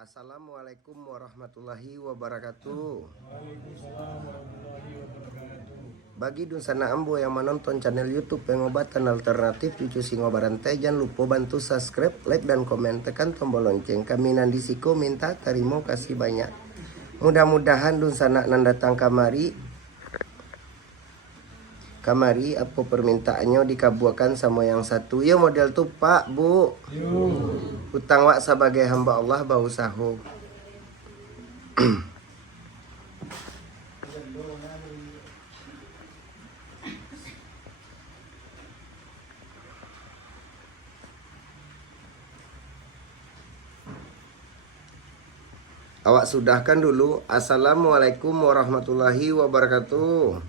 Assalamualaikum warahmatullahi wabarakatuh. Bagi Dunsana Ambo yang menonton channel YouTube Pengobatan Alternatif Cucu Singobarante, jangan lupa bantu subscribe, like, dan komen. Tekan tombol lonceng. Kami Nandisiko minta terima kasih banyak. Mudah-mudahan Dunsana nan datang kamari apa permintaannya dikabulkan sama yang satu. Ya model tuh Pak Bu. Utang wak sebagai hamba Allah bau sahu. Awak sudahkan dulu. Assalamualaikum warahmatullahi wabarakatuh.